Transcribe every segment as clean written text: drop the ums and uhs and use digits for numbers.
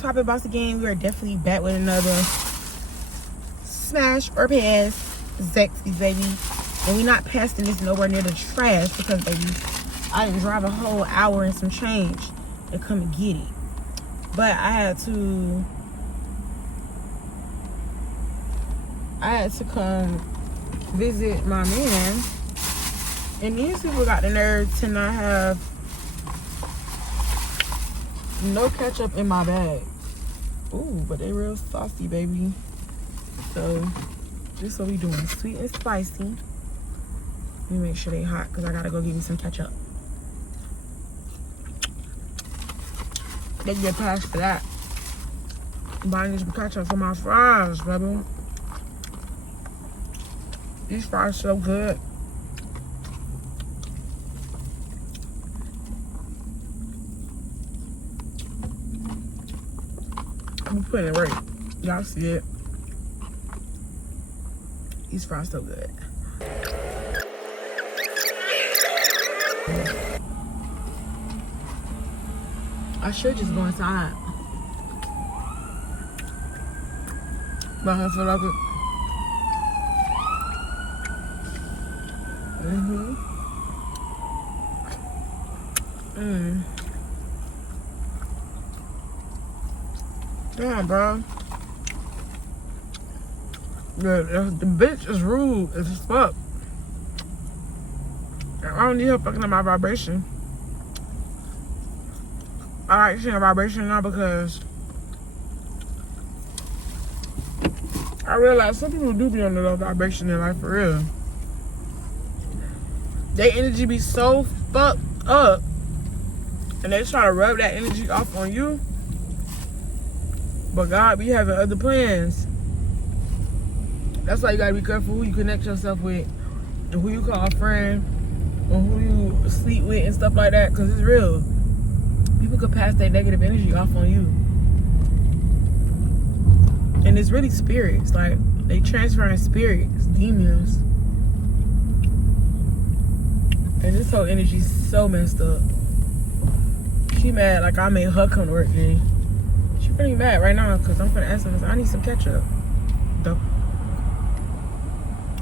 is poppin', boss again. We are definitely back with another smash or pass Zaxby's, baby. And we not passing this nowhere near the trash because, baby, I didn't drive a whole hour and some change to come and get it. But I had to come visit my man. And these people got the nerve to not have no ketchup in my bag. Ooh, but they real saucy, baby. So, this what we doing. Sweet and spicy. Let me make sure they hot because I gotta go get me some ketchup. They get passed for that. Buying some ketchup for my fries, baby. These fries so good. I'm putting it right. Y'all see it. These fries so good. I should just go inside. But I feel like it. Damn, bro. The bitch is rude as fuck. I don't need her fucking up my vibration. I like seeing a vibration now because I realize some people do be on the low vibration in life for real. Their energy be so fucked up and they try to rub that energy off on you. But God be having other plans. That's why you gotta be careful who you connect yourself with and who you call a friend or who you sleep with and stuff like that, because it's real. People could pass that negative energy off on you. And it's really spirits. Like, they transferring spirits, demons. And this whole energy's so messed up. She mad like I made her come to work today. She pretty mad right now because I'm finna ask her, I need some ketchup. Though.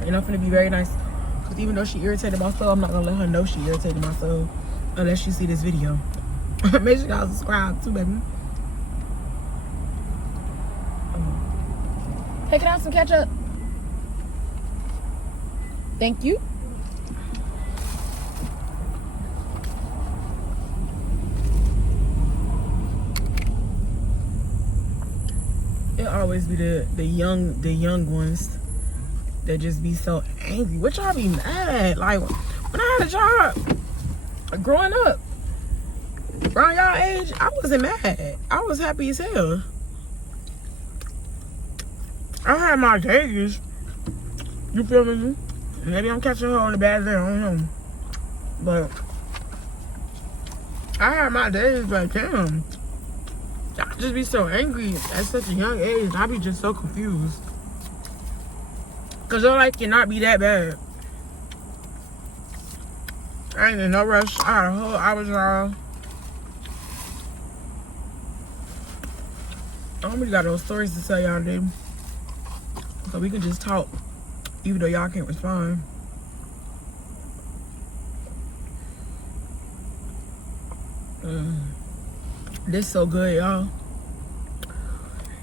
And I'm finna be very nice. Because even though she irritated my soul, I'm not gonna let her know she irritated my soul unless she see this video. Make sure y'all subscribe too, baby. Hey, can I have some ketchup? Thank you. It always be the young ones that just be so angry. What y'all be mad? Like, when I had a job growing up, around y'all age, I wasn't mad. I was happy as hell. I had my days. You feel me? Maybe I'm catching her on the bad day, I don't know. But I had my days, like, damn. I just be so angry at such a young age. I be just so confused. Cause your life cannot be that bad. I ain't in no rush. I had a whole hour drive. I really got those stories to tell y'all today. So we can just talk, even though y'all can't respond. This so good, y'all.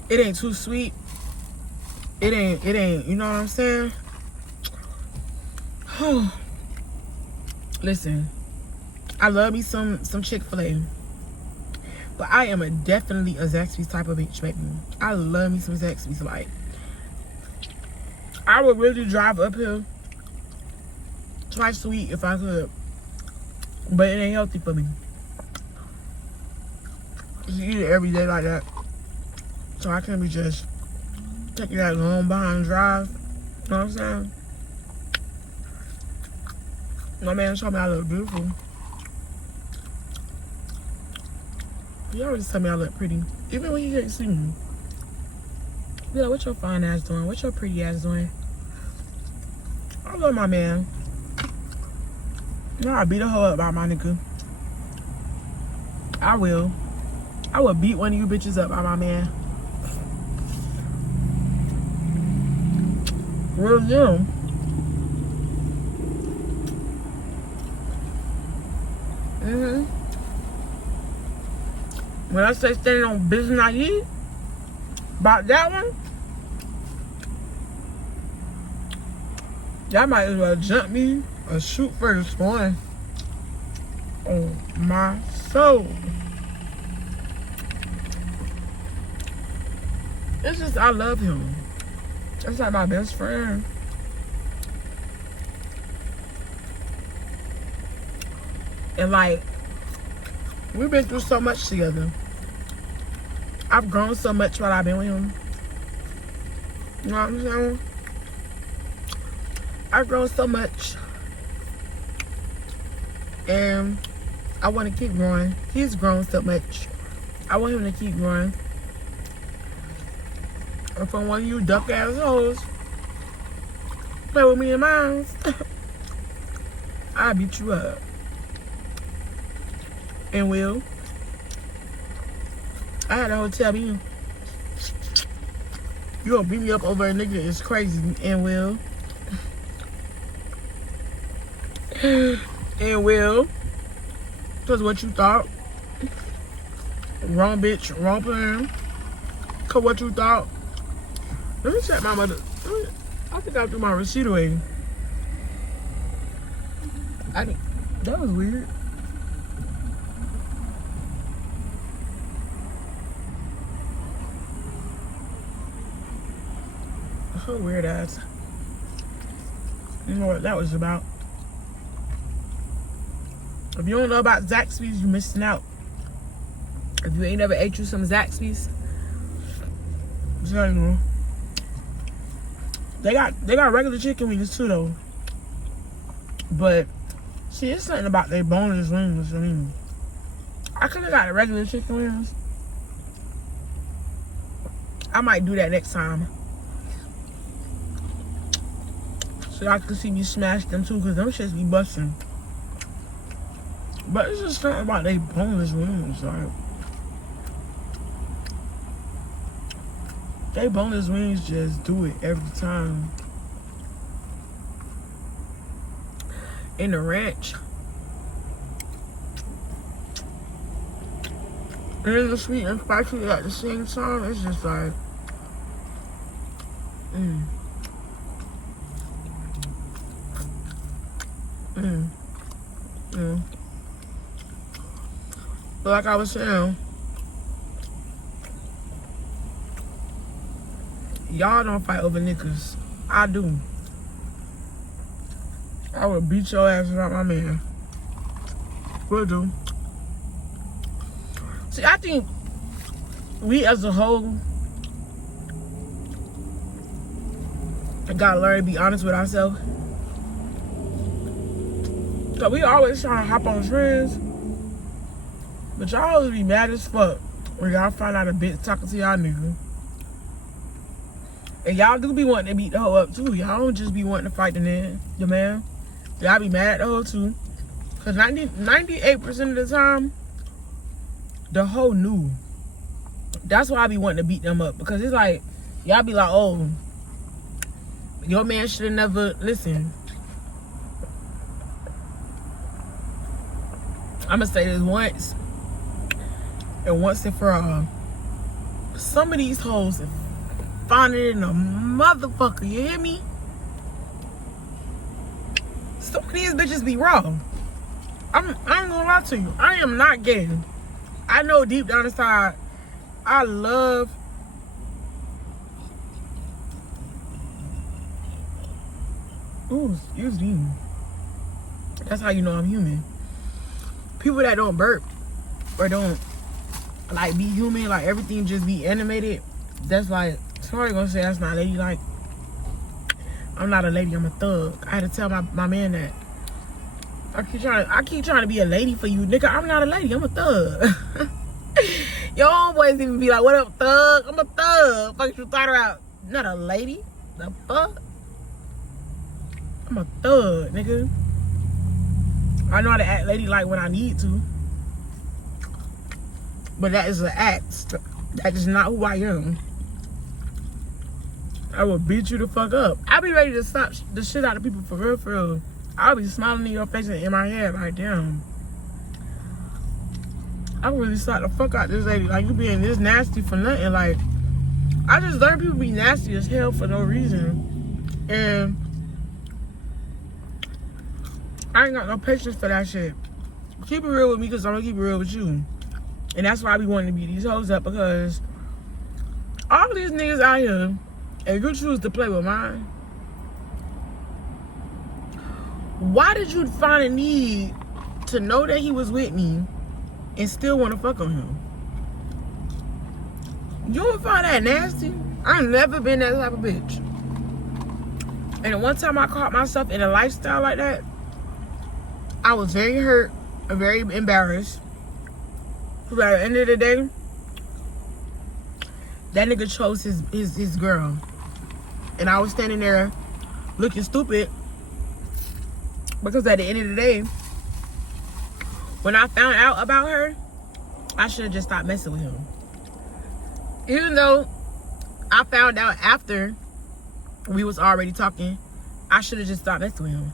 It ain't too sweet. It ain't, you know what I'm saying? Listen, I love me some Chick-fil-A. But I am definitely a Zaxby's type of bitch, baby. I love me some Zaxby's. Like, I would really drive uphill twice a week if I could. But it ain't healthy for me. You eat it every day like that. So I can't be just taking that long behind drive. You know what I'm saying? My man told me I look beautiful. He always tell me I look pretty. Even when he can't see me. Be like, what your fine ass doing? What your pretty ass doing? I love my man. You know, I beat a hoe up by my nigga. I will. I would beat one of you bitches up by my man. Real deal. When I say standing on business ID, about that one, y'all might as well jump me or shoot first one. Oh my soul. It's just, I love him. That's like my best friend. And like, we've been through so much together. I've grown so much while I've been with him. You know what I'm saying? I've grown so much. And I want to keep growing. He's grown so much. I want him to keep growing. And from one of you duck assholes play with me and mine, I'll beat you up. And Will, I had a hotel me, you gonna beat me up over a nigga, it's crazy. And Will, cause what you thought, wrong bitch, wrong plan. Cause what you thought. Let me check my mother. I think I threw my receipt away. That was weird. So weird ass. You know what that was about. If you don't know about Zaxby's, you're missing out. If you ain't never ate you some Zaxby's, so you know. They got regular chicken wings too though. But see, it's something about their boneless wings. I mean, I could have got the regular chicken wings. I might do that next time. So y'all can see me smash them too, cause them shits be busting. But it's just something about they boneless wings, like they boneless wings just do it every time. In the ranch. And the sweet and spicy at the same time, it's just like But like I was saying, y'all don't fight over niggas. I do. I would beat your ass without my man. Will do. See, I think we as a whole gotta learn to be honest with ourselves. Cause we always trying to hop on trends, but y'all always be mad as fuck when y'all find out a bitch talking to y'all nigga. And y'all do be wanting to beat the hoe up too. Y'all don't just be wanting to fight the man. Y'all be mad at the hoe too. Cause 98% of the time, the hoe knew. That's why I be wanting to beat them up. Because it's like, y'all be like, oh, your man should have never listened. I'm gonna say this once, and once and for all. Some of these hoes have found it in a motherfucker, you hear me? Some of these bitches be wrong. I ain't gonna lie to you. I am not gay. I know deep down inside, I love excuse me. That's how you know I'm human. People that don't burp or don't like be human, like everything just be animated, that's like, somebody gonna say that's not ladylike. I'm not a lady, I'm a thug. I had to tell my man that. I keep trying to be a lady for you, nigga. I'm not a lady, I'm a thug. Your homeboys even be like, what up, thug? I'm a thug. Fuck you thought about? Not a lady. The fuck? I'm a thug, nigga. I know how to act ladylike when I need to. But that is an act. That is not who I am. I will beat you the fuck up. I'll be ready to slap the shit out of people for real, for real. I'll be smiling in your face and in my head like, damn. I really slap the fuck out this lady. Like, you being this nasty for nothing. Like, I just learned people be nasty as hell for no reason. And I ain't got no patience for that shit. Keep it real with me because I'm gonna keep it real with you. And that's why I be wanting to beat these hoes up, because all these niggas out here, if you choose to play with mine, why did you find a need to know that he was with me and still want to fuck on him? You don't find that nasty? I've never been that type of bitch. And one time I caught myself in a lifestyle like that, I was very hurt and very embarrassed. But at the end of the day, that nigga chose his girl. And I was standing there looking stupid, because at the end of the day, when I found out about her, I should have just stopped messing with him. Even though I found out after we was already talking, I should have just stopped messing with him.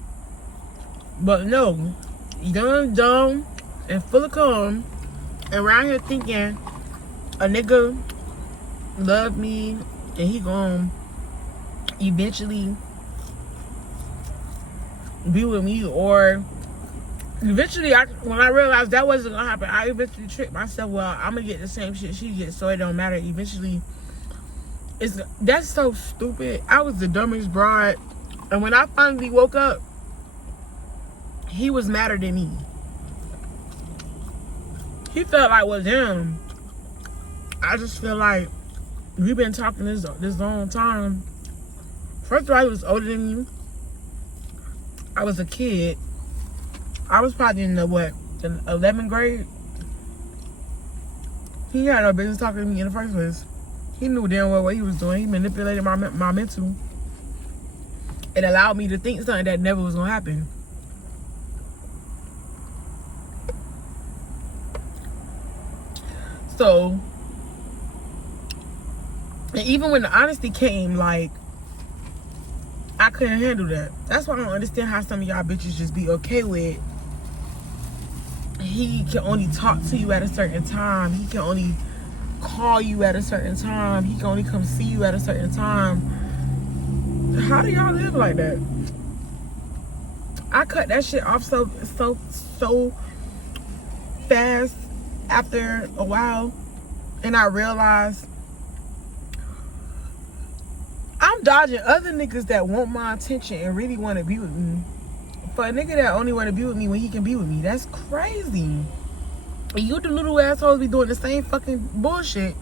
But no, young, dumb, and full of cum, and around here thinking a nigga love me and he gon' eventually be with me, or eventually, when I realized that wasn't gonna happen, I eventually tricked myself. Well, I'm gonna get the same shit she gets, so it don't matter. Eventually, that's so stupid. I was the dumbest broad, and when I finally woke up, he was madder than me. He felt like, well, damn. I just feel like we've been talking this long time. First of all, he was older than me. I was a kid. I was probably in the 11th grade. He had no business talking to me in the first place. He knew damn well what he was doing. He manipulated my mental. It allowed me to think something that never was gonna happen. So, and even when the honesty came, like, I couldn't handle that. That's why I don't understand how some of y'all bitches just be okay with he can only talk to you at a certain time. He can only call you at a certain time. He can only come see you at a certain time. How do y'all live like that? I cut that shit off so fast after a while, and I realized I'm dodging other niggas that want my attention and really want to be with me for a nigga that only want to be with me when he can be with me. That's crazy. And you the little assholes be doing the same fucking bullshit.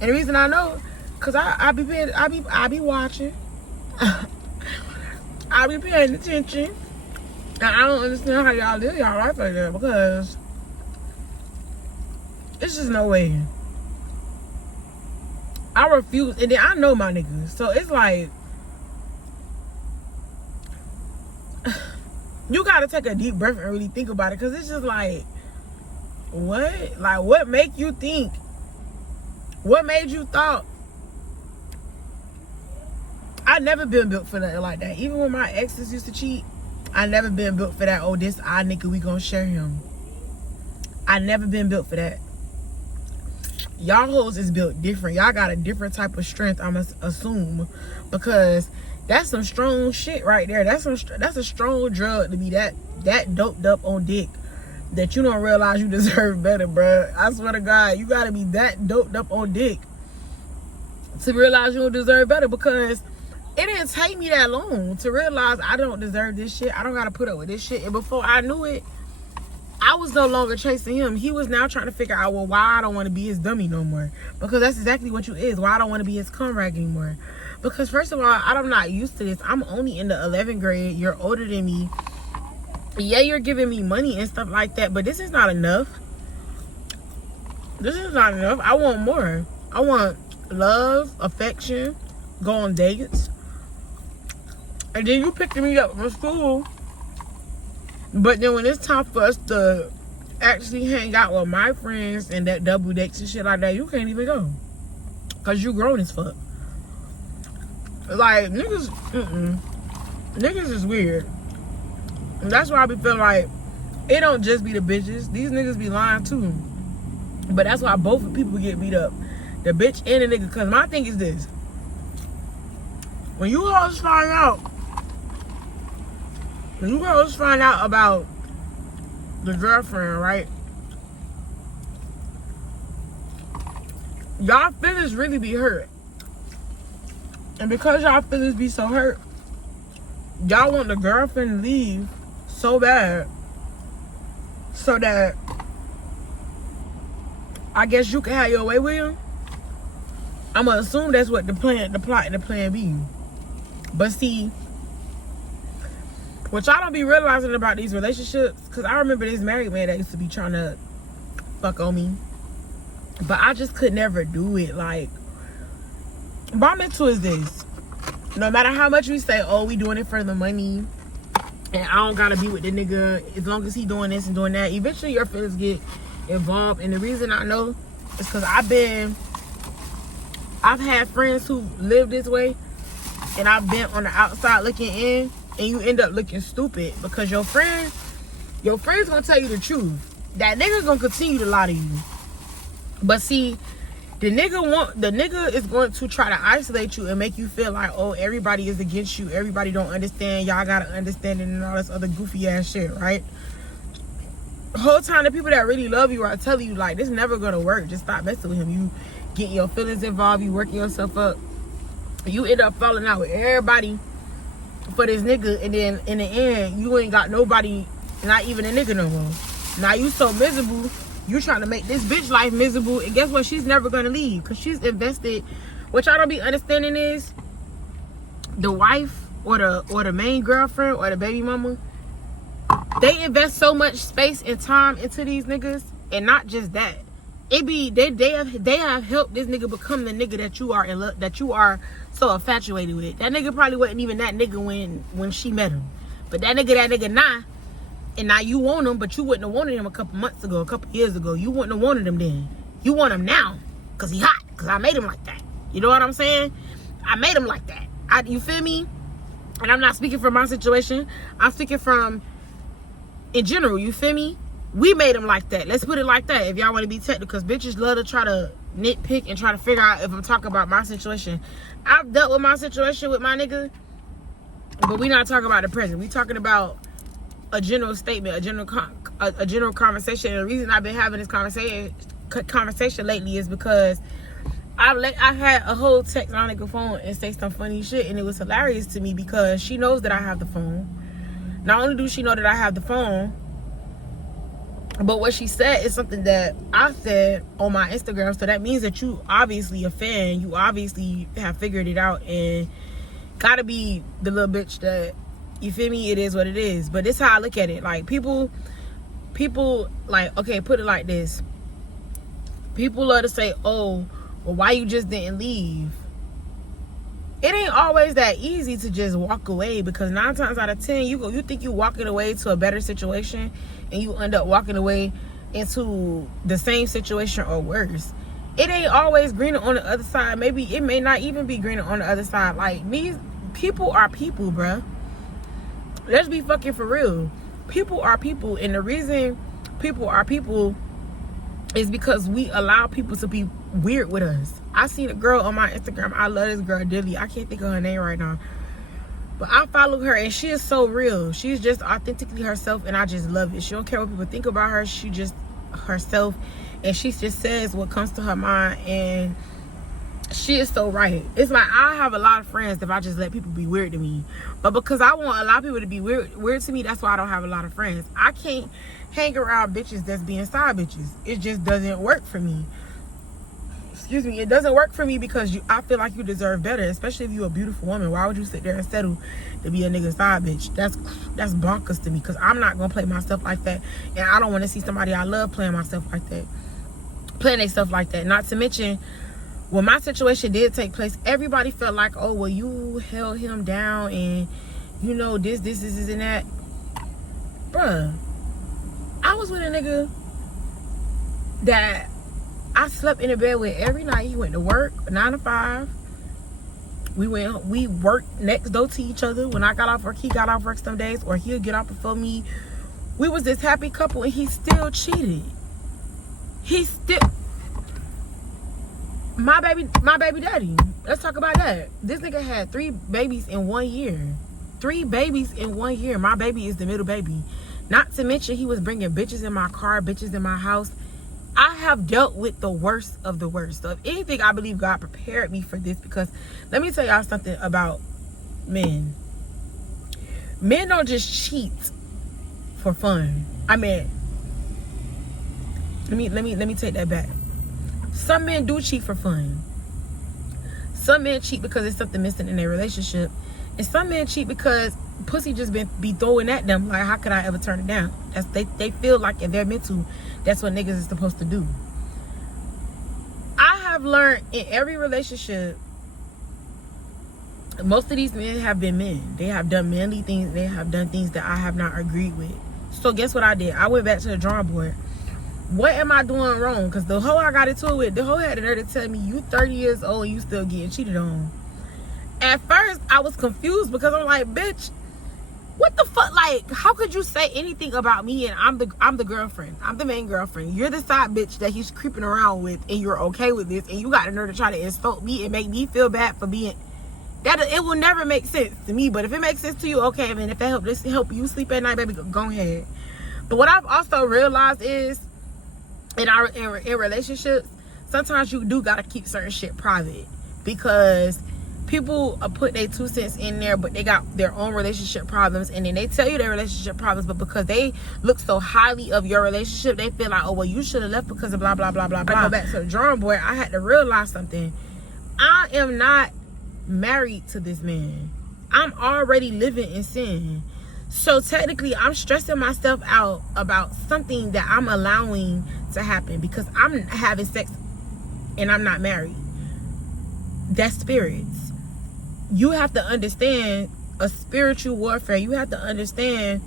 And the reason I know, cause I be watching. I be paying attention. And I don't understand how y'all live y'all life like that, because it's just no way. I refuse, and then I know my niggas, so it's like you gotta take a deep breath and really think about it, because it's just like, what? Like, what make you think? What made you thought? I never been built for nothing like that. Even when my exes used to cheat, I never been built for that. Oh, this our nigga, we gonna share him. I never been built for that. Y'all hoes is built different. Y'all got a different type of strength, I'ma assume, because that's some strong shit right there. That's a strong drug to be that doped up on dick that you don't realize you deserve better, bruh. I swear to God, you gotta be that doped up on dick to realize you don't deserve better, because it didn't take me that long to realize I don't deserve this shit. I don't gotta put up with this shit. And before I knew it, I was no longer chasing him. He was now trying to figure out, well, why I don't want to be his dummy no more. Because that's exactly what you is. Why I don't want to be his cum rag anymore. Because first of all, I'm not used to this. I'm only in the 11th grade. You're older than me. Yeah, you're giving me money and stuff like that, but this is not enough. This is not enough. I want more. I want love, affection, go on dates. And then you picking me up from school. But then when it's time for us to actually hang out with my friends and that double dates and shit like that, you can't even go. Cause you grown as fuck. Like, niggas, niggas is weird. And that's why I be feeling like it don't just be the bitches. These niggas be lying too. But that's why both people get beat up. The bitch and the nigga. Cause my thing is this. When you hoes find out about the girlfriend, right? Y'all feelings really be hurt. And because y'all feelings be so hurt, y'all want the girlfriend to leave so bad so that I guess you can have your way with him. I'm gonna assume that's what the plot and the plan be. But see, what y'all don't be realizing about these relationships, because I remember this married man that used to be trying to fuck on me, but I just could never do it. Like, my mental is this: no matter how much we say, oh, we doing it for the money, and I don't gotta be with the nigga as long as he doing this and doing that, eventually your feelings get involved. And the reason I know is because I've had friends who live this way, and I've been on the outside looking in, and you end up looking stupid because your friend's gonna tell you the truth. That nigga gonna continue to lie to you. But see, the nigga is going to try to isolate you and make you feel like, oh, everybody is against you, everybody don't understand, y'all gotta understand it, and all this other goofy ass shit, right? The whole time the people that really love you are telling you, like, this never gonna work, just stop messing with him. You getting your feelings involved, you working yourself up, you end up falling out with everybody for this nigga, and then in the end you ain't got nobody, not even a nigga no more. Now you so miserable, you trying to make this bitch life miserable, and guess what? She's never gonna leave because she's invested. What y'all don't be understanding is the wife or the main girlfriend or the baby mama, they invest so much space and time into these niggas. And not just that, it be they have helped this nigga become the nigga that you are in love, that you are so infatuated with. That nigga probably wasn't even that nigga when she met him, but that nigga now. And now you want him, but you wouldn't have wanted him a couple months ago, a couple years ago. You wouldn't have wanted him then. You want him now because he hot, because I made him like that. You know what I'm saying? I made him like that. You feel me? And I'm not speaking from my situation. I'm speaking from in general. You feel me? We made him like that. Let's put it like that if y'all want to be technical, because bitches love to try to nitpick and try to figure out if I'm talking about my situation. I've dealt with my situation with my nigga, but we not talking about the present. We talking about a general statement, a general conversation. And the reason I've been having this conversation lately is because I had a whole text on the phone and say some funny shit, and it was hilarious to me because she knows that I have the phone. Not only do she know that I have the phone, but what she said is something that I said on my Instagram. So that means that you obviously a fan. You obviously have figured it out and gotta be the little bitch that, you feel me? It is what it is. But this is how I look at it. Like, people like, okay, put it like this. People love to say, oh, well, why you just didn't leave? It ain't always that easy to just walk away, because 9 times out of 10, you think you walking away to a better situation, and you end up walking away into the same situation or worse. It ain't always greener on the other side. Maybe it may not even be greener on the other side. Like, people are people, bruh. Let's be fucking for real. People are people, and the reason people are people is because we allow people to be weird with us. I seen a girl on my Instagram. I love this girl dearly. I can't think of her name right now, but I follow her, and she is so real. She's just authentically herself, and I just love it. She don't care what people think about her. She just herself, and she just says what comes to her mind, and she is so right. It's like, I have a lot of friends if I just let people be weird to me, but because I want a lot of people to be weird to me, that's why I don't have a lot of friends. I can't hang around bitches that's being side bitches. It just doesn't work for me. Excuse me. It doesn't work for me because I feel like you deserve better, especially if you're a beautiful woman. Why would you sit there and settle to be a nigga side bitch? That's bonkers to me, because I'm not gonna play myself like that, and I don't want to see somebody I love playing myself like that, playing themselves like that. Not to mention, when my situation did take place, everybody felt like, oh, well, you held him down, and you know this and that. Bruh, I was with a nigga that I slept in the bed with every night. He went to work 9 to 5. We worked next door to each other. When I got off work, he got off work some days, or he'll get off before me. We was this happy couple, and he still cheated. My baby daddy. Let's talk about that. This nigga had 3 babies in 1 year. 3 babies in 1 year. My baby is the middle baby. Not to mention, he was bringing bitches in my car, bitches in my house. I have dealt with the worst of the worst. So if anything, I believe God prepared me for this, because let me tell y'all something about men. Men don't just cheat for fun. I mean, let me take that back. Some men do cheat for fun. Some men cheat because there's something missing in their relationship, and some men cheat because pussy just be throwing at them. Like, how could I ever turn it down? They feel like if they're meant to, that's what niggas is supposed to do. I have learned in every relationship, most of these men have been men. They have done manly things. They have done things that I have not agreed with. So guess what I did? I went back to the drawing board. What am I doing wrong? Because the hoe I got into it with, the hoe had the nerve to tell me, you 30 years old and you still getting cheated on. At first, I was confused, because I'm like, bitch, what the fuck? Like, how could you say anything about me, and I'm the girlfriend. I'm the main girlfriend. You're the side bitch that he's creeping around with, and you're okay with this, and you got the nerve to try to insult me and make me feel bad for being that. It will never make sense to me, but if it makes sense to you, okay, man. If that help you sleep at night, baby, go ahead. But what I've also realized is, in relationships, sometimes you do gotta keep certain shit private, because people put their 2 cents in there, but they got their own relationship problems, and then they tell you their relationship problems, but because they look so highly of your relationship, they feel like, oh, well, you should have left because of blah blah blah blah blah. I go back to the drawing board. I had to realize something. I am not married to this man. I'm already living in sin. So technically, I'm stressing myself out about something that I'm allowing to happen, because I'm having sex and I'm not married. That's spirits. You have to understand a spiritual warfare. You have to understand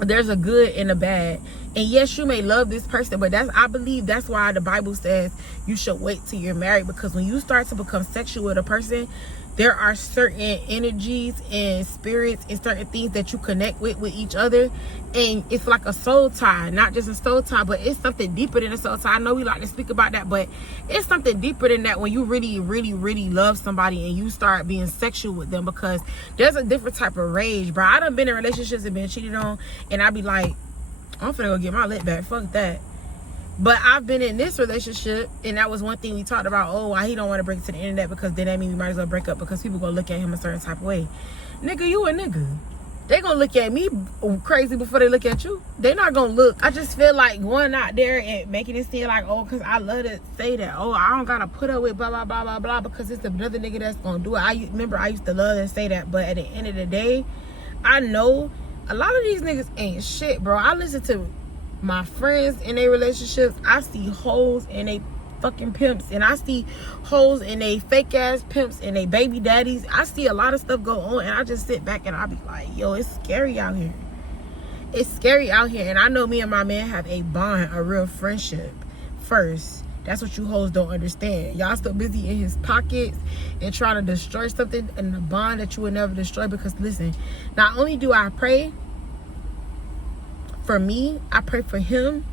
there's a good and a bad. And yes, you may love this person, but I believe that's why the Bible says you should wait till you're married, because when you start to become sexual with a person, there are certain energies and spirits and certain things that you connect with each other, and it's like a soul tie. Not just a soul tie, but it's something deeper than a soul tie. I know we like to speak about that, but it's something deeper than that when you really, really, really love somebody and you start being sexual with them, because there's a different type of rage, bro. I done been in relationships and been cheated on, and I be like, I'm finna go get my lit back. Fuck that. But I've been in this relationship, and that was one thing we talked about. Oh, why he don't want to bring it to the internet, because then that means we might as well break up, because people gonna look at him a certain type of way. Nigga, you a nigga. They gonna look at me crazy before they look at you. They not gonna look. I just feel like going out there and making it seem like, oh, because I love to say that. Oh, I don't gotta put up with blah blah blah blah blah because it's another nigga that's gonna do it. I remember I used to love to say that, but at the end of the day, I know a lot of these niggas ain't shit, bro. I listen to my friends in their relationships. I see hoes in they fucking pimps, and I see hoes in they fake ass pimps and they baby daddies. I see a lot of stuff go on, and I just sit back and I be like, yo, it's scary out here. It's scary out here. And I know me and my man have a bond, a real friendship first. That's what you hoes don't understand. Y'all still busy in his pockets and trying to destroy something in the bond that you would never destroy. Because listen, not only do I pray for me, I pray for him,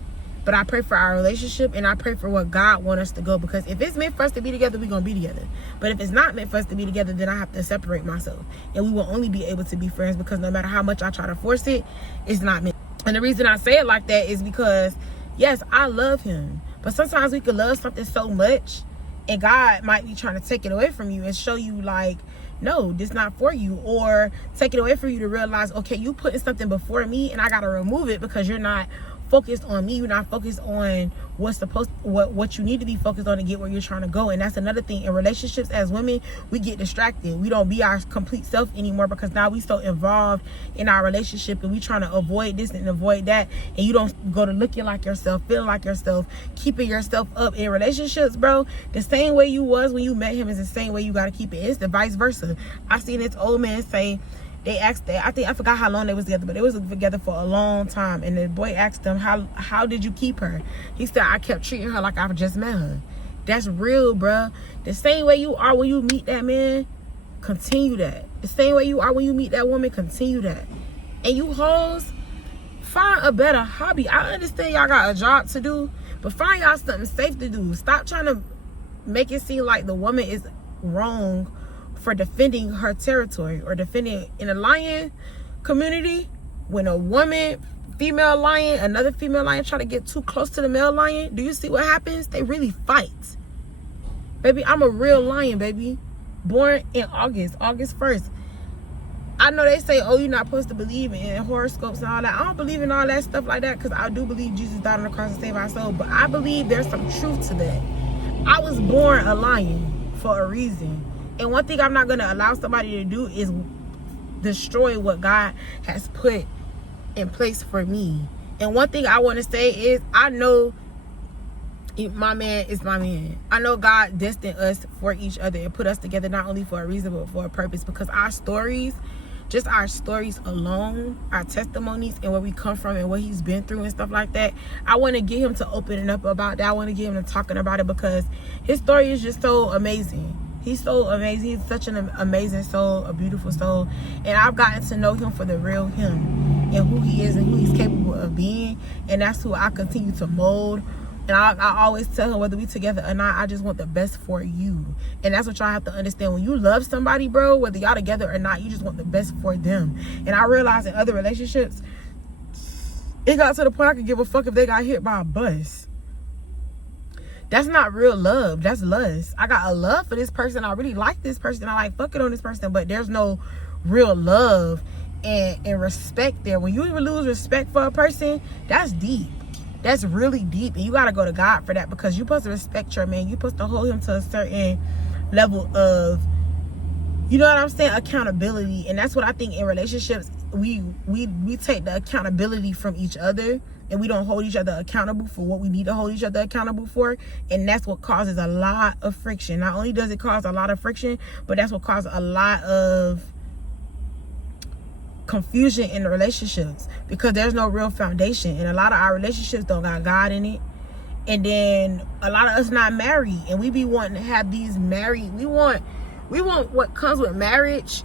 but I pray for our relationship, and I pray for what God wants us to go. Because if it's meant for us to be together, we're going to be together. But if it's not meant for us to be together, then I have to separate myself. And we will only be able to be friends, because no matter how much I try to force it, it's not meant. And the reason I say it like that is because, yes, I love him. But sometimes we can love something so much, and God might be trying to take it away from you and show you like, no, this not for you, or take it away from you to realize, okay, you putting something before me, and I got to remove it because you're not focused on me. You're not focused on what you need to be focused on to get where you're trying to go. And that's another thing in relationships. As women, we get distracted. We don't be our complete self anymore, because now we so involved in our relationship, and we trying to avoid this and avoid that, and you don't go to looking like yourself, feeling like yourself, keeping yourself up. In relationships, bro, the same way you was when you met him is the same way you got to keep it. It's the vice versa. I seen this old man say, they asked that, I forgot how long they was together, but they was together for a long time. And the boy asked them, how did you keep her? He said, I kept treating her like I've just met her. That's real, bruh. The same way you are when you meet that man, continue that. The same way you are when you meet that woman, continue that. And you hoes, find a better hobby. I understand y'all got a job to do, but find y'all something safe to do. Stop trying to make it seem like the woman is wrong for defending her territory or defending. In a lion community, when a woman, female lion, another female lion try to get too close to the male lion, do you see what happens? They really fight. Baby, I'm a real lion, baby. Born in August 1st. I know they say, oh, you're not supposed to believe in horoscopes and all that. I don't believe in all that stuff like that, because I do believe Jesus died on the cross to save our soul. But I believe there's some truth to that. I was born a lion for a reason. And one thing I'm not going to allow somebody to do is destroy what God has put in place for me. And one thing I want to say is, I know my man is my man. I know God destined us for each other and put us together not only for a reason but for a purpose, because our stories, just our stories alone, our testimonies and where we come from and what he's been through and stuff like that, I want to get him to opening up about that. I want to get him to talking about it, because his story is just so amazing. He's so amazing. He's such an amazing soul, a beautiful soul. And I've gotten to know him for the real him and who he is and who he's capable of being. And that's who I continue to mold. And I always tell him, whether we together or not, I just want the best for you. And that's what y'all have to understand. When you love somebody, bro, whether y'all together or not, you just want the best for them. And I realized in other relationships, it got to the point I could give a fuck if they got hit by a bus. That's not real love. That's lust. I got a love for this person. I really like this person. I like fucking on this person. But there's no real love and respect there. When you lose respect for a person, that's deep. That's really deep. And you got to go to God for that, because you're supposed to respect your man. You're supposed to hold him to a certain level of, you know what I'm saying, accountability. And that's what I think in relationships, we take the accountability from each other, and we don't hold each other accountable for what we need to hold each other accountable for. And that's what causes a lot of friction. Not only does it cause a lot of friction, but that's what causes a lot of confusion in the relationships, because there's no real foundation. And a lot of our relationships don't got God in it. And then a lot of us not married, and we be wanting to have these married, we want what comes with marriage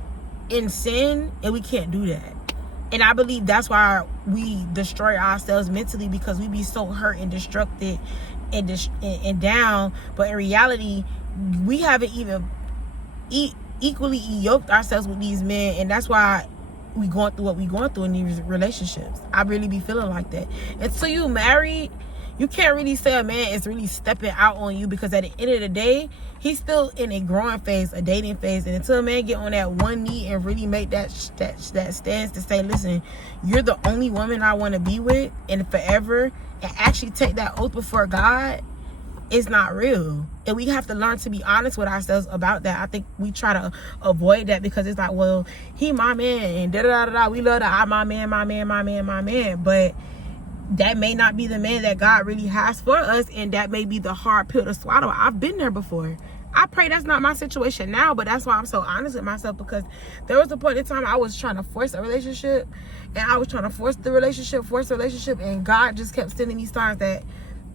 in sin, and we can't do that. And I believe that's why we destroy ourselves mentally, because we be so hurt and destructed and down. But in reality, we haven't even equally yoked ourselves with these men. And that's why we going through what we going through in these relationships. I really be feeling like that. Until you married, you can't really say a man is really stepping out on you, because at the end of the day, he's still in a growing phase, a dating phase. And until a man get on that one knee and really make that stance to say, listen, you're the only woman I want to be with and forever, and actually take that oath before God, it's not real. And we have to learn to be honest with ourselves about that. I think we try to avoid that, because it's like, well, he my man, and da-da-da-da-da. We love that, my man. But that may not be the man that God really has for us, and that may be the hard pill to swallow. I've been there before. I pray that's not my situation now, but that's why I'm so honest with myself, because there was a point in time I was trying to force a relationship, and I was trying to force the relationship, and God just kept sending me signs that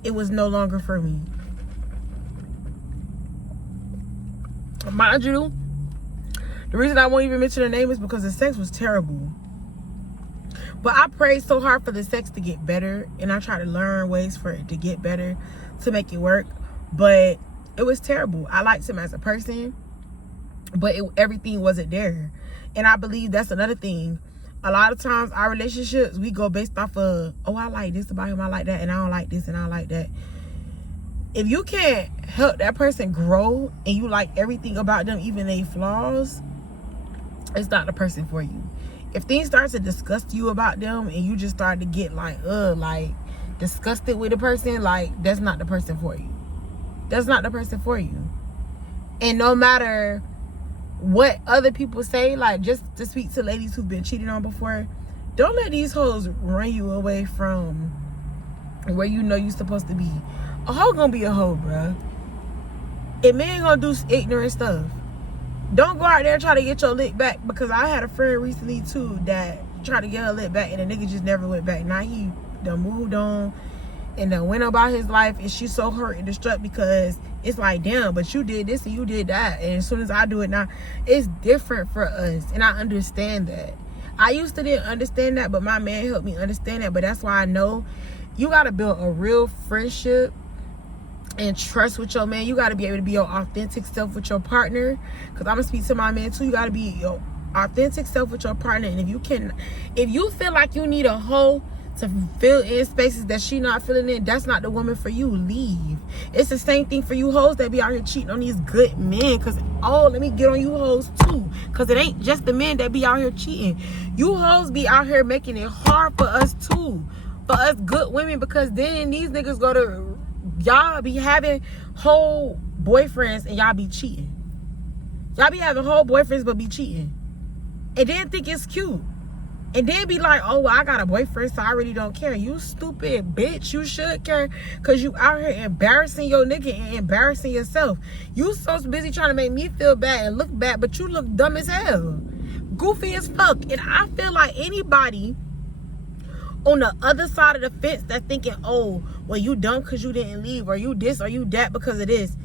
it was no longer for me. Mind you, the reason I won't even mention her name is because the sex was terrible. But I prayed so hard for the sex to get better, and I tried to learn ways for it to get better, to make it work. But it was terrible. I liked him as a person, but everything wasn't there. And I believe that's another thing. A lot of times our relationships, we go based off of, oh, I like this about him, I like that, and I don't like this, and I don't like that. If you can't help that person grow, and you like everything about them, even their flaws, it's not the person for you. If things start to disgust you about them, and you just start to get like disgusted with the person, like, that's not the person for you. That's not the person for you. And no matter what other people say, like, just to speak to ladies who've been cheated on before, don't let these hoes run you away from where you know you're supposed to be. A hoe gonna be a hoe, bruh. A man gonna do ignorant stuff. Don't go out there and try to get your lick back, because I had a friend recently too that tried to get her lick back and the nigga just never went back. Now he done moved on and then went about his life, and she's so hurt and distraught because it's like, damn, but you did this and you did that, and as soon as I do it now, it's different for us, and I understand that. I used to didn't understand that, but my man helped me understand that. But that's why I know you got to build a real friendship and trust with your man. You got to be able to be your authentic self with your partner, because I'm gonna speak to my man too. You got to be your authentic self with your partner, and if you feel like you need a hoe to fill in spaces that she not filling in, that's not the woman for you. Leave. It's the same thing for you hoes that be out here cheating on these good men, because let me get on you hoes too, because it ain't just the men that be out here cheating. You hoes be out here making it hard for us too, for us good women, because then these niggas go to y'all be having whole boyfriends and y'all be cheating. Y'all be having whole boyfriends but be cheating, and then think it's cute. And then be like, oh, well, I got a boyfriend, so I really don't care. You stupid bitch. You should care, because you out here embarrassing your nigga and embarrassing yourself. You so busy trying to make me feel bad and look bad, but you look dumb as hell. Goofy as fuck. And I feel like anybody on the other side of the fence that thinking, oh, well, you dumb because you didn't leave, or you this or you that because of this.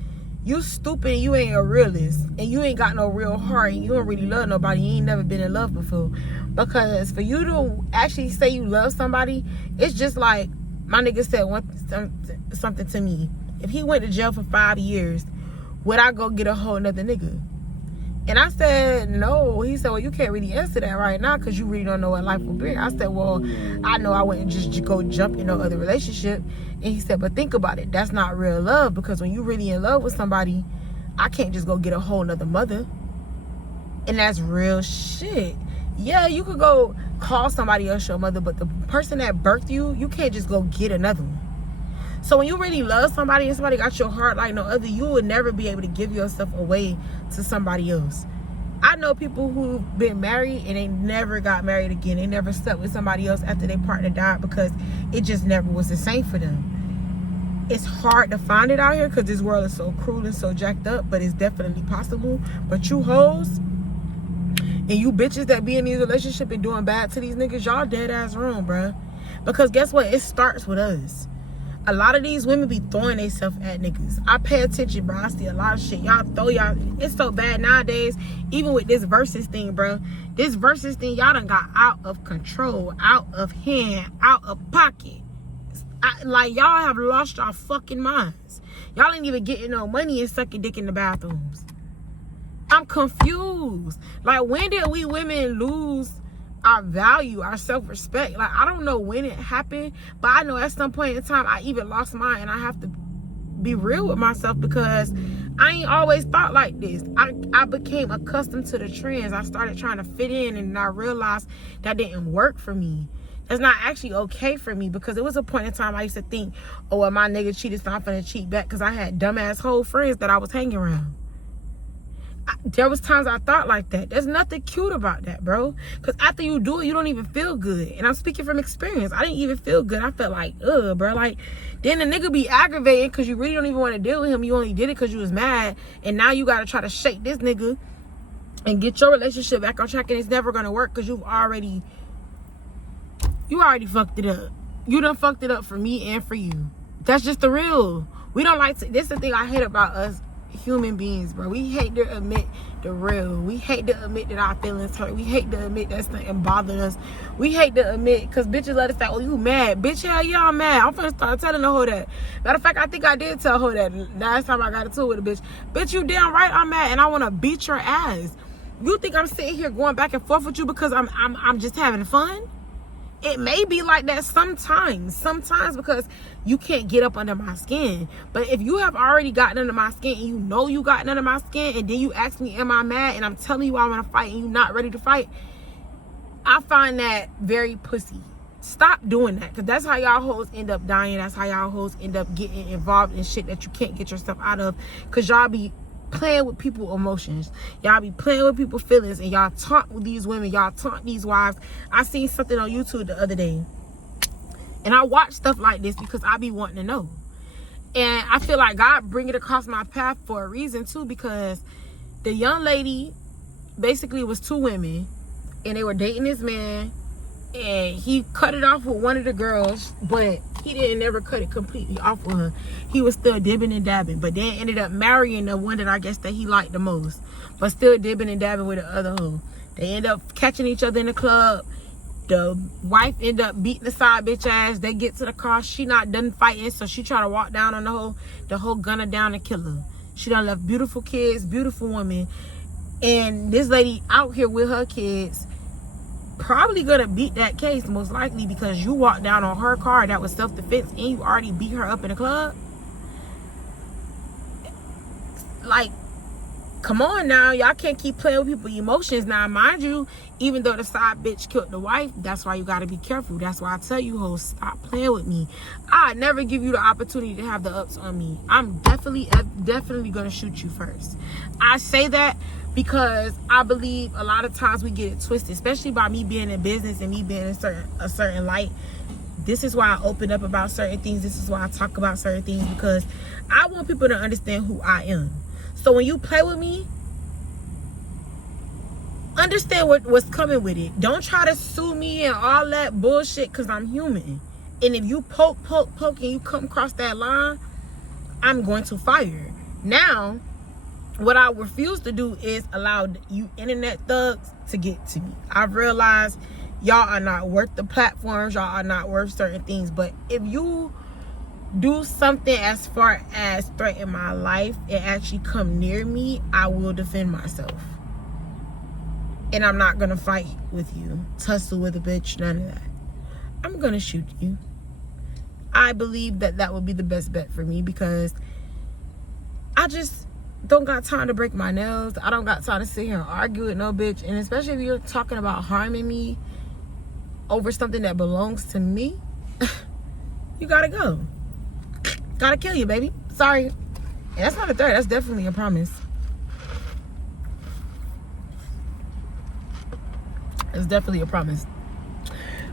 You stupid and you ain't a realist, and you ain't got no real heart, and you don't really love nobody. You ain't never been in love before. Because for you to actually say you love somebody, it's just like my nigga said something to me. If he went to jail for 5 years, would I go get a whole nother nigga? And I said, no. He said, well, you can't really answer that right now because you really don't know what life will bring. I said, well, I know I wouldn't just go jump in no other relationship. And he said, but think about it. That's not real love, because when you really in love with somebody, I can't just go get a whole nother mother. And that's real shit. Yeah, you could go call somebody else your mother, but the person that birthed you, you can't just go get another one. So when you really love somebody and somebody got your heart like no other, you would never be able to give yourself away to somebody else. I know people who've been married and they never got married again. They never slept with somebody else after their partner died, because it just never was the same for them. It's hard to find it out here because this world is so cruel and so jacked up, but it's definitely possible. But you hoes and you bitches that be in these relationships and doing bad to these niggas, y'all dead ass wrong, bruh. Because guess what? It starts with us. A lot of these women be throwing themselves at niggas. I pay attention, bro. I see a lot of shit. It's so bad nowadays. Even with this versus thing, bro. This versus thing, y'all done got out of control, out of hand, out of pocket. Like, y'all have lost y'all fucking minds. Y'all ain't even getting no money and sucking dick in the bathrooms. I'm confused. Like, when did we women lose our value, our self-respect? Like, I don't know when it happened, but I know at some point in time I even lost mine, and I have to be real with myself, because I ain't always thought like this. I became accustomed to the trends. I started trying to fit in, and I realized that didn't work for me. That's not actually okay for me, because it was a point in time I used to think, oh, well, my nigga cheated, so I'm finna cheat back, because I had dumbass whole friends that I was hanging around. There was times I thought like that. There's nothing cute about that, bro. Because after you do it, you don't even feel good. And I'm speaking from experience. I didn't even feel good. I felt like, ugh, bro. Like, then the nigga be aggravating because you really don't even want to deal with him. You only did it because you was mad. And now you got to try to shake this nigga and get your relationship back on track. And it's never going to work because you already fucked it up. You done fucked it up for me and for you. That's just the real. We don't like to. This is the thing I hate about us human beings, bro. We hate to admit the real. We hate to admit that our feelings hurt. We hate to admit that something bothered us. We hate to admit, because bitches let us say, oh, you mad. Bitch, hell yeah, I'm mad. I'm finna start telling the hoe that. Matter of fact, I think I did tell her that last time I got into it with a bitch. Bitch, you damn right I'm mad, and I want to beat your ass. You think I'm sitting here going back and forth with you because I'm just having fun? It may be like that sometimes because you can't get up under my skin. But if you have already gotten under my skin and you know you gotten under my skin, and then you ask me, am I mad? And I'm telling you I want to fight and you're not ready to fight, I find that very pussy. Stop doing that, because that's how y'all hoes end up dying. That's how y'all hoes end up getting involved in shit that you can't get yourself out of, because y'all be playing with people's emotions. Y'all be playing with people's feelings, and y'all taunt with these women. Y'all taunt these wives. I seen something on YouTube the other day, and I watch stuff like this because I be wanting to know. And I feel like God bring it across my path for a reason too, because The young lady basically was two women, and they were dating this man, and he cut it off with one of the girls, but he didn't ever cut it completely off with her. He was still dibbing and dabbing, but then ended up marrying the one that I guess that he liked the most, but still dibbing and dabbing with the other hoe. They end up catching each other in the club. The wife end up beating the side bitch ass. They get to the car. She not done fighting, so she try to walk down on the whole gunner down and kill her. She done left beautiful kids, beautiful woman, and this lady out here with her kids probably gonna beat that case most likely, because you walked down on her car that was self-defense and you already beat her up in the club. Like, come on now, y'all can't keep playing with people's emotions. Now, mind you, even though the side bitch killed the wife, that's why you gotta be careful. That's why I tell you, hoes, stop playing with me. I never give you the opportunity to have the ups on me. I'm definitely gonna shoot you first. I say that because I believe a lot of times we get it twisted, especially by me being in business and me being in a certain light. This is why I open up about certain things. This is why I talk about certain things, because I want people to understand who I am. So when you play with me, understand what's coming with it. Don't try to sue me and all that bullshit, because I'm human. And if you poke, and you come across that line, I'm going to fire. Now, what I refuse to do is allow you internet thugs to get to me. I've realized y'all are not worth the platforms. Y'all are not worth certain things. But if you do something as far as threaten my life and actually come near me, I will defend myself. And I'm not going to fight with you, tussle with a bitch, none of that. I'm going to shoot you. I believe that would be the best bet for me, because I just don't got time to break my nails. I don't got time to sit here and argue with no bitch. And especially if you're talking about harming me over something that belongs to me, you gotta go. Gotta kill you, baby. Sorry. And that's not a threat. That's definitely a promise. It's definitely a promise.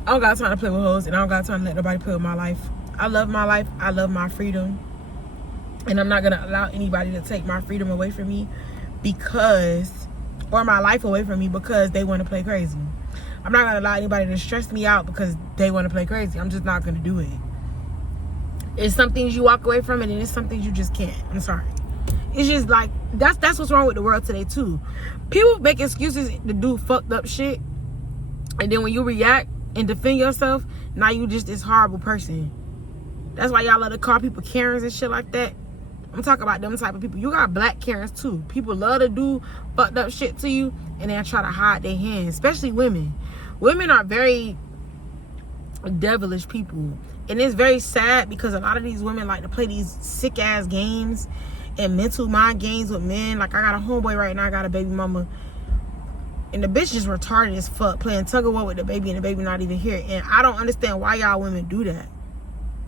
I don't got time to play with hoes, and I don't got time to let nobody play with my life. I love my life. I love my freedom. And I'm not going to allow anybody to take my freedom away from me or my life away from me because they want to play crazy. I'm not going to allow anybody to stress me out because they want to play crazy. I'm just not going to do it. It's some things you walk away from, and then it's some things you just can't. I'm sorry. It's just like, that's what's wrong with the world today too. People make excuses to do fucked up shit, and then when you react and defend yourself, now you just this horrible person. That's why y'all love to call people Karens and shit like that. I'm talking about them type of people. You got black Karens too. People love to do fucked up shit to you, and then try to hide their hands, especially women. Women are very devilish people, and it's very sad because a lot of these women like to play these sick ass games and mental mind games with men. Like, I got a homeboy right now, I got a baby mama, and the bitch just retarded as fuck, playing tug of war with the baby, and the baby not even here. And I don't understand why y'all women do that.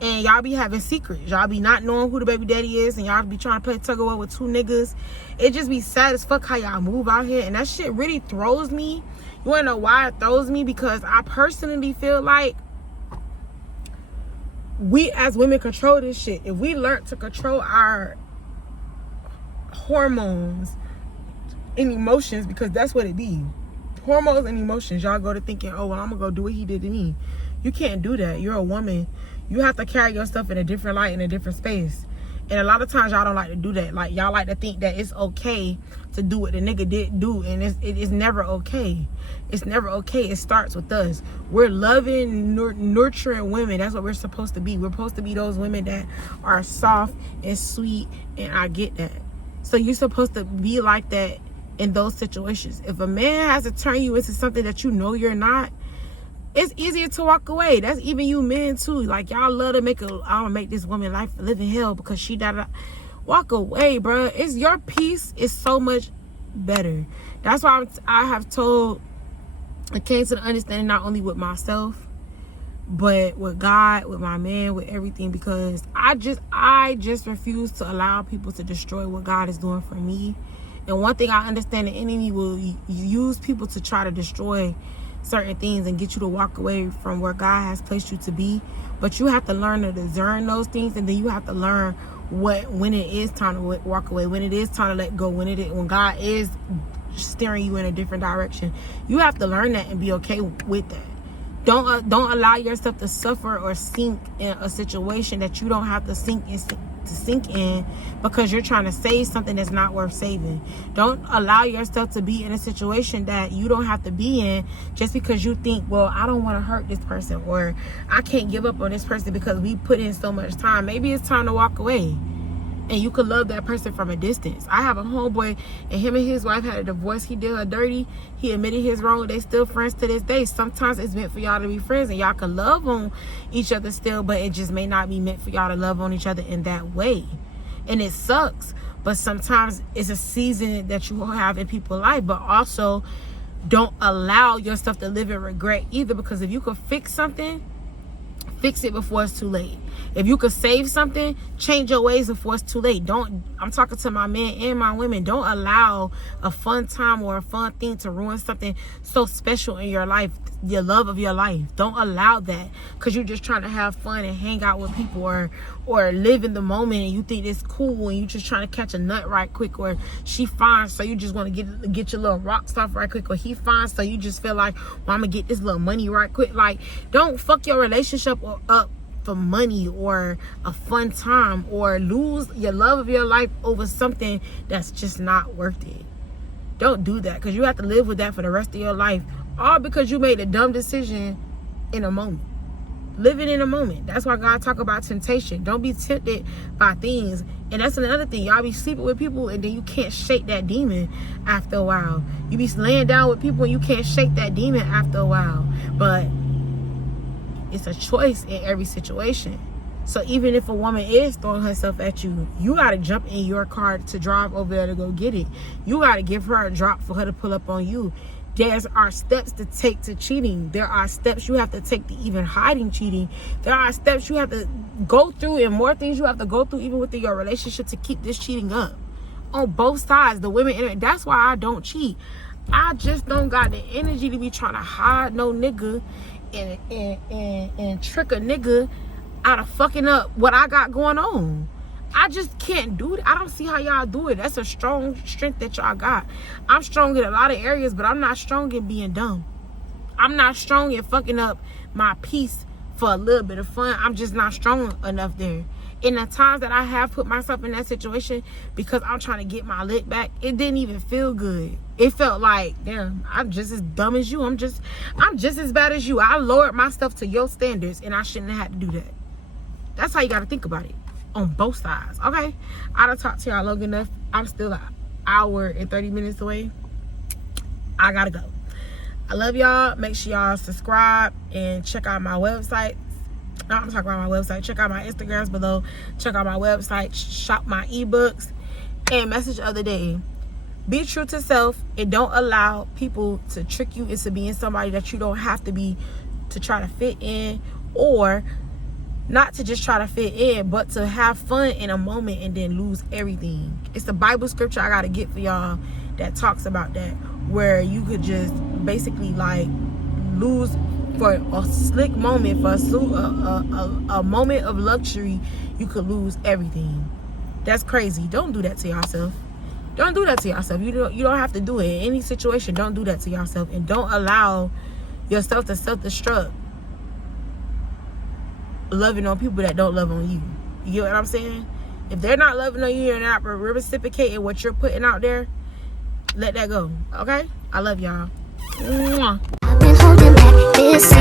And y'all be having secrets. Y'all be not knowing who the baby daddy is, and y'all be trying to play tug of war with two niggas. It just be sad as fuck how y'all move out here, and that shit really throws me. You wanna know why it throws me? Because I personally feel like we as women control this shit. If we learn to control our hormones and emotions, because that's what it be, hormones and emotions, y'all go to thinking, oh well, I'm gonna go do what he did to me. You can't do that. You're a woman. You have to carry yourself in a different light, in a different space. And a lot of times y'all don't like to do that. Like, y'all like to think that it's okay to do what the nigga did do, and it is never okay. It's never okay. It starts with us. We're loving, nurturing women. That's what we're supposed to be. We're supposed to be those women that are soft and sweet, and I get that. So you're supposed to be like that in those situations. If a man has to turn you into something that you know you're not, it's easier to walk away. That's even you men too. Like, y'all love to make I'm gonna make this woman life live in hell because she died. Walk away, bro. It's your peace is so much better. That's why I came to the understanding, not only with myself, but with God, with my man, with everything, because I just refuse to allow people to destroy what God is doing for me. And one thing I understand, the enemy will use people to try to destroy certain things and get you to walk away from where God has placed you to be. But you have to learn to discern those things, and then you have to learn when it is time to walk away, when it is time to let go, when God is steering you in a different direction. You have to learn that and be okay with that. Don't allow yourself to suffer or sink in a situation that you don't have to sink in because you're trying to save something that's not worth saving. Don't allow yourself to be in a situation that you don't have to be in just because you think, well, I don't want to hurt this person, or I can't give up on this person because we put in so much time. Maybe it's time to walk away. And you could love that person from a distance. I have a homeboy, and him and his wife had a divorce. He did her dirty. He admitted his wrong. They still friends to this day. Sometimes it's meant for y'all to be friends, and y'all can love on each other still, but it just may not be meant for y'all to love on each other in that way. And it sucks. But sometimes it's a season that you have in people's life. But also, don't allow yourself to live in regret either, because if you could fix something, fix it before it's too late. If you could save something, change your ways before it's too late. I'm talking to my men and my women. Don't allow a fun time or a fun thing to ruin something so special in your life, your love of your life. Don't allow that because you're just trying to have fun and hang out with people or live in the moment, and you think it's cool, and you just trying to catch a nut right quick, or she fine, so you just want to get your little rocks off right quick, or he fine, so you just feel like, well, I'm gonna get this little money right quick. Like, don't fuck your relationship up for money or a fun time, or lose your love of your life over something that's just not worth it. Don't do that, because you have to live with that for the rest of your life, all because you made a dumb decision in a moment. Living in a moment. That's why God talk about temptation. Don't be tempted by things. And that's another thing. Y'all be sleeping with people, and then you can't shake that demon after a while. You be laying down with people, and you can't shake that demon after a while. But it's a choice in every situation. So even if a woman is throwing herself at you, you got to jump in your car to drive over there to go get it. You got to give her a drop for her to pull up on you. There are steps to take to cheating. There are steps you have to take to even hiding cheating. There are steps you have to go through, and more things you have to go through even within your relationship to keep this cheating up. On both sides, the women in it. That's why I don't cheat. I just don't got the energy to be trying to hide no nigga and trick a nigga out of fucking up what I got going on. I just can't do it. I don't see how y'all do it. That's a strong strength that y'all got. I'm strong in a lot of areas, but I'm not strong in being dumb. I'm not strong in fucking up my peace for a little bit of fun. I'm just not strong enough there. In the times that I have put myself in that situation because I'm trying to get my lick back, it didn't even feel good. It felt like, damn, I'm just as dumb as you. I'm just as bad as you. I lowered my stuff to your standards, and I shouldn't have had to do that. That's how you got to think about it. On both sides, okay? I done talked to y'all long enough. I'm still an hour and 30 minutes away. I gotta go. I love y'all. Make sure y'all subscribe and check out my website. I'm talking about my website. Check out my Instagrams below. Check out my website. Shop my ebooks. And message of the day: be true to self, and don't allow people to trick you into being somebody that you don't have to be to try to fit in, or not to just try to fit in, but to have fun in a moment and then lose everything. It's the Bible scripture I gotta get for y'all that talks about that, where you could just basically like lose for a slick moment, for a moment of luxury, you could lose everything. That's crazy. Don't do that to yourself. Don't do that to yourself. You don't have to do it in any situation. Don't do that to yourself, and don't allow yourself to self-destruct loving on people that don't love on you. You get what I'm saying? If they're not loving on you and not reciprocating what you're putting out there, let that go. Okay? I love y'all. Mwah. I've been holding back this